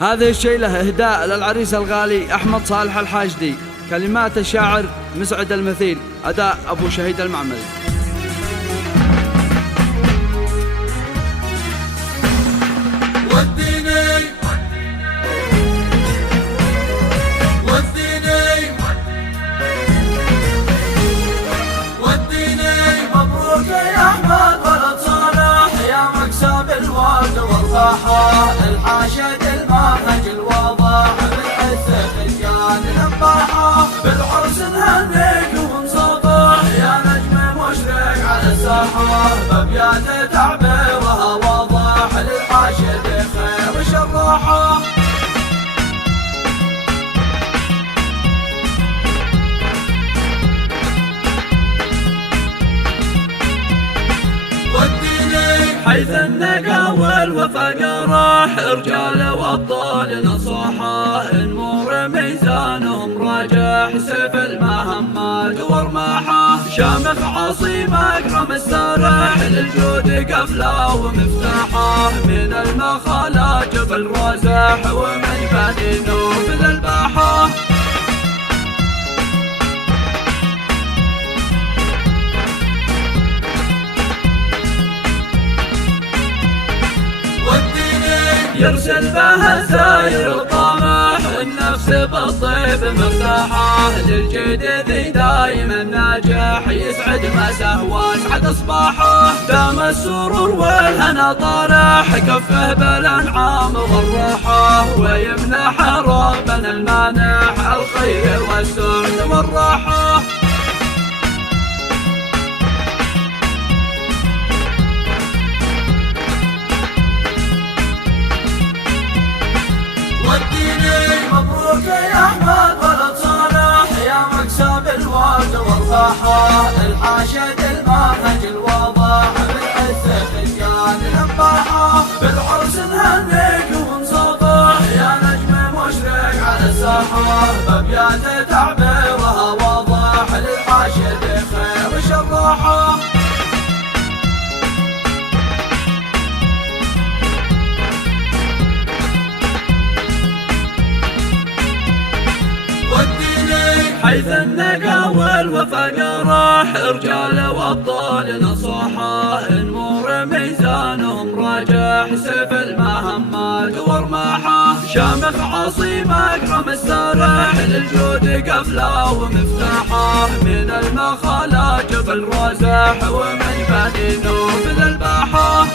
هذه الشيلة إهداء للعريس الغالي أحمد صالح الحاشدي، كلمات الشاعر مسعد المثيل، أداء أبو شهيد المعمري. مبروك يا أحمد ولد صالح، يا مكسب الورد والراحة، الحاشد المنهج الواضح، بالعز خشيان الانباحة، بالعرس نهنيك ونصبح، يا نجم مشرق على الساحة، بأبيات تعبيرها واضح، للحاشد خير شراحة. حيث النقا والوفا راح، رجال وابطال نصاحة، نمور ميزانهم راجح، سيف المهمات ورماحة، شامخ عصيب اكرم السارح، للجود قفله ومفتاحه، من المخالات جبل رازح، ومن بني نوف للباحة. يرسل بها ساير الطامح، النفس بالطيب مرتاحة، للجديد دايما ناجح، يسعد مساه واسعد اصباحه، دام السرور والهنا طارح، كفه بالانعام والراحة، ويمنح ربنا المانح، الخير والسعد والراحة. مبروك يا أحمد ولد صالح، يا مكسب الورد والراحة، الحاشد المنهج الواضح، بالعز خشيان الانباحة، بالعرس نهنيك ونصبح، يا نجم مشرق على الساحة، بأبيات تعبيرها واضح، للحاشد خير شراحة. حيث النقا والوفا راح، رجال وابطال نصاحة، نمور ميزانهم راجح، سيف المهمات ورماحة، شامخ عصيب اكرم السارح، للجود قفله ومفتاحه، من المخالات جبل رازح، ومن بني نوف للباحة.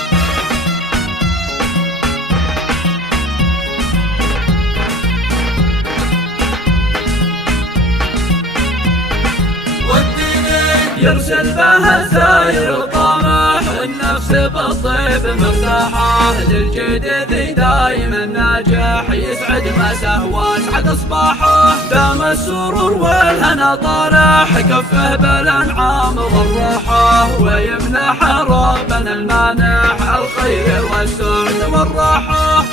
يرسل بها ساير الطامح، النفس بالطيب مرتاحة، للجديد دايما ناجح، يسعد مساه واسعد اصباحه، دام السرور والهنا طارح، كفه بالانعام والراحة، ويمنح ربنا المانح، الخير والسعد والراحة.